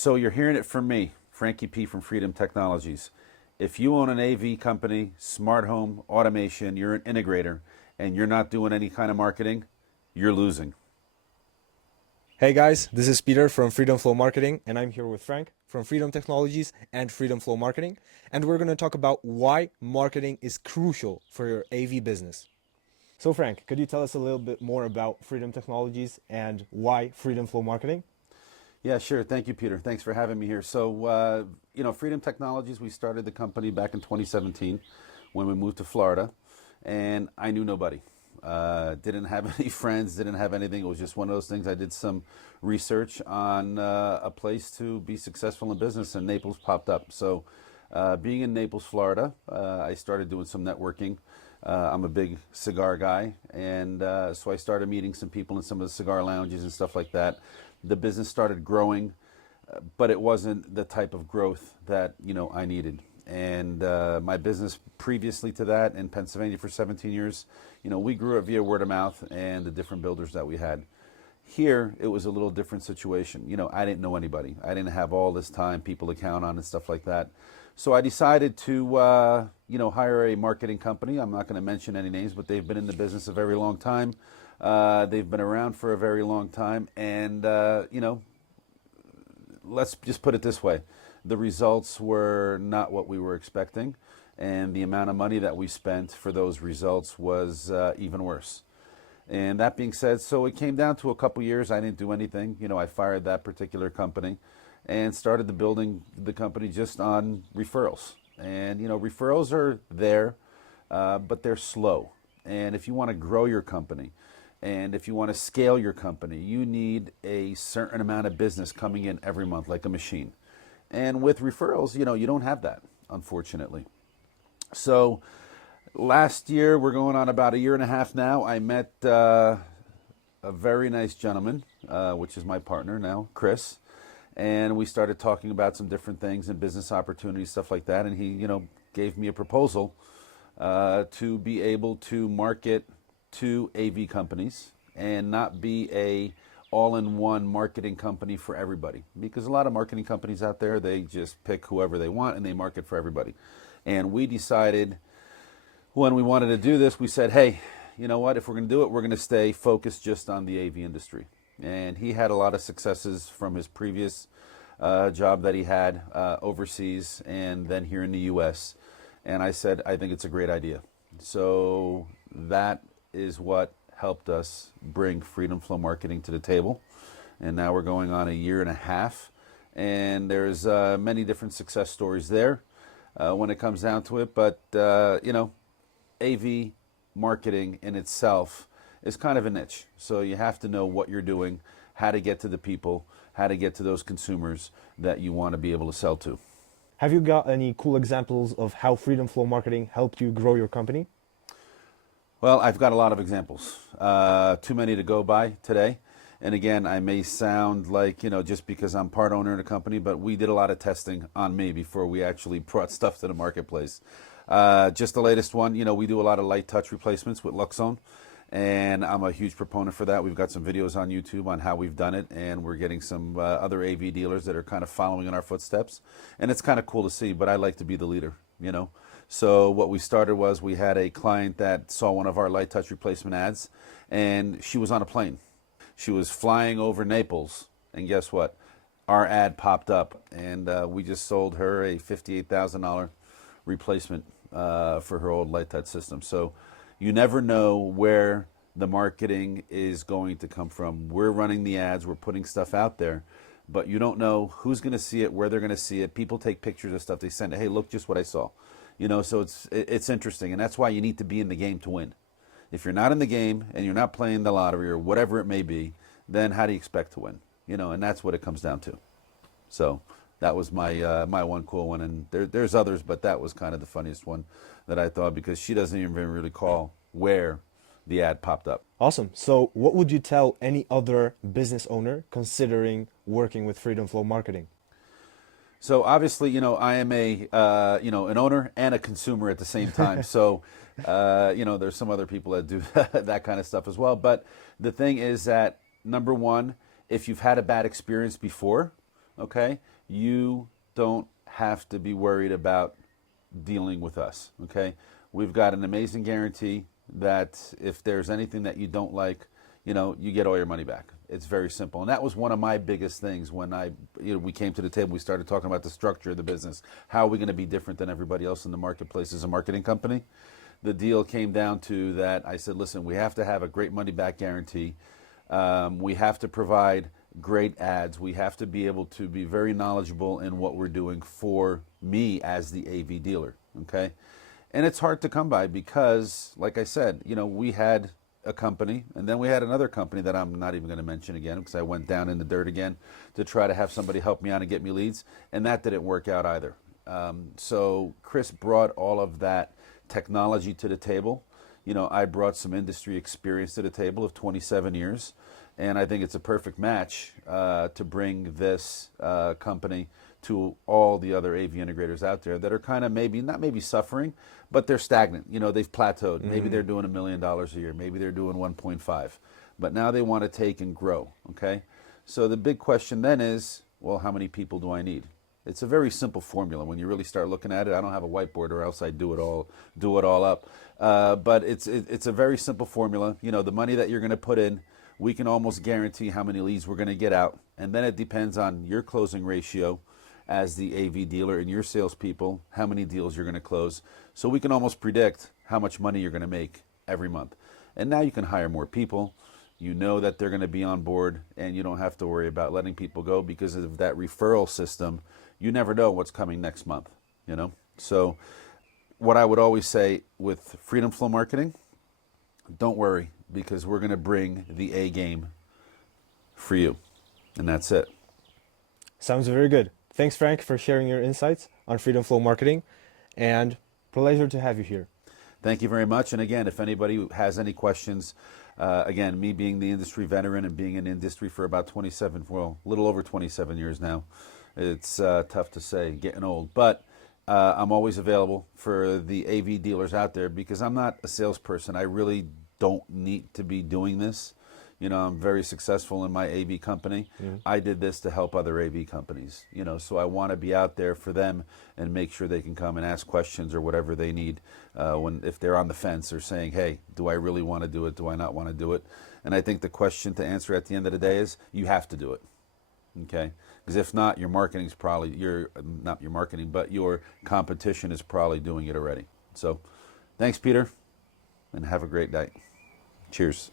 So you're hearing it from me, Frankie P from Freedom Technologies. If you own an AV company, smart home, automation, you're an integrator, and you're not doing any kind of marketing, you're losing. Hey guys, this is Peter from Freedom Flow Marketing, and I'm here with Frank from Freedom Technologies and Freedom Flow Marketing. And we're going to talk about why marketing is crucial for your AV business. So, Frank, could you tell us a little bit more about Freedom Technologies and why Freedom Flow Marketing? Yeah, sure. Thank you, Peter. Thanks for having me here. So, Freedom Technologies, we started the company back in 2017 when we moved to Florida, and I knew nobody. Didn't have any friends, didn't have anything. It was just one of those things. I did some research on a place to be successful in business, and Naples popped up. So, being in Naples, Florida, I started doing some networking. I'm a big cigar guy, and so I started meeting some people in some of the cigar lounges and stuff like that. The business started growing, but it wasn't the type of growth that I needed. And my business previously to that in Pennsylvania for 17 years, we grew it via word of mouth and the different builders that we had. Here, it was a little different situation. I didn't know anybody. I didn't have all this time, people to count on and stuff like that. So I decided to, hire a marketing company. I'm not going to mention any names, but they've been in the business a very long time. They've been around for a very long time. And, let's just put it this way. The results were not what we were expecting. And the amount of money that we spent for those results was even worse. And that being said, so it came down to a couple years. I didn't do anything. I fired that particular company and started building the company just on referrals. And, referrals are there, but they're slow. And if you want to grow your company and if you want to scale your company, you need a certain amount of business coming in every month, like a machine. And with referrals, you don't have that, unfortunately. So last year, we're going on about a year and a half now, I met a very nice gentleman, which is my partner now, Chris. And we started talking about some different things and business opportunities, stuff like that. And he, gave me a proposal to be able to market to AV companies and not be a all-in-one marketing company for everybody. Because a lot of marketing companies out there, they just pick whoever they want and they market for everybody. And we decided when we wanted to do this, we said, hey, you know what, if we're going to do it, we're going to stay focused just on the AV industry. And he had a lot of successes from his previous job that he had overseas and then here in the U.S. And I said, I think it's a great idea. So that is what helped us bring Freedom Flow Marketing to the table. And now we're going on a year and a half. And there's many different success stories there when it comes down to it. But, AV marketing in itself is kind of a niche. So you have to know what you're doing, how to get to the people, how to get to those consumers that you want to be able to sell to. Have you got any cool examples of how Freedom Flow Marketing helped you grow your company? Well, I've got a lot of examples. Too many to go by today. And again, I may sound like, just because I'm part owner in a company, but we did a lot of testing on me before we actually brought stuff to the marketplace. Just the latest one, we do a lot of light touch replacements with Luxone. And I'm a huge proponent for that. We've got some videos on YouTube on how we've done it, and we're getting some other AV dealers that are kind of following in our footsteps. And it's kind of cool to see, but I like to be the leader, So what we started was we had a client that saw one of our light touch replacement ads, and she was on a plane. She was flying over Naples, and guess what? Our ad popped up, and we just sold her a $58,000 replacement for her old light touch system. So you never know where the marketing is going to come from. We're running the ads, we're putting stuff out there, but you don't know who's going to see it, where they're going to see it. People take pictures of stuff, they send it, hey, look just what I saw. So it's interesting, and that's why you need to be in the game to win. If you're not in the game and you're not playing the lottery or whatever it may be, then how do you expect to win? And that's what it comes down to. So that was my my one cool one, and there's others, but that was kind of the funniest one that I thought, because she doesn't even really recall where the ad popped up. Awesome. So what would you tell any other business owner considering working with Freedom Flow Marketing? So obviously, I am an owner and a consumer at the same time. So, there's some other people that do that kind of stuff as well. But the thing is that, number one, if you've had a bad experience before, okay, you don't have to be worried about dealing with us, okay? We've got an amazing guarantee that if there's anything that you don't like, you get all your money back. It's very simple. And that was one of my biggest things when we came to the table, we started talking about the structure of the business. How are we going to be different than everybody else in the marketplace as a marketing company? The deal came down to that. I said, listen, we have to have a great money back guarantee. We have to provide great ads. We have to be able to be very knowledgeable in what we're doing for me as the AV dealer, okay? And it's hard to come by because, like I said, we had a company, and then we had another company that I'm not even going to mention again because I went down in the dirt again to try to have somebody help me out and get me leads, and that didn't work out either. So Chris brought all of that technology to the table. I brought some industry experience to the table of 27 years, and I think it's a perfect match to bring this company to all the other AV integrators out there that are kind of not maybe suffering, but they're stagnant. They've plateaued. Maybe they're doing $1 million a year. Maybe they're doing 1.5, but now they want to take and grow. Okay, so the big question then is, well, how many people do I need? It's a very simple formula when you really start looking at it. I don't have a whiteboard, or else I do it all up. But it's a very simple formula. The money that you're going to put in, we can almost guarantee how many leads we're going to get out, and then it depends on your closing ratio as the AV dealer and your salespeople, how many deals you're going to close. So we can almost predict how much money you're going to make every month. And now you can hire more people. You know that they're going to be on board, and you don't have to worry about letting people go because of that referral system. You never know what's coming next month, So what I would always say with Freedom Flow Marketing, don't worry, because we're going to bring the A game for you. And that's it. Sounds very good. Thanks, Frank, for sharing your insights on Freedom Flow Marketing, and pleasure to have you here. Thank you very much. And again, if anybody has any questions, again, me being the industry veteran and being in the industry for about a little over 27 years now, it's tough to say, getting old. But I'm always available for the AV dealers out there because I'm not a salesperson. I really don't need to be doing this. I'm very successful in my AV company. I did this to help other AV companies, so I want to be out there for them and make sure they can come and ask questions or whatever they need if they're on the fence or saying, hey, do I really want to do it? Do I not want to do it? And I think the question to answer at the end of the day is you have to do it, okay? Because if not, your marketing's probably, not your marketing, but your competition is probably doing it already. So thanks, Peter, and have a great night. Cheers.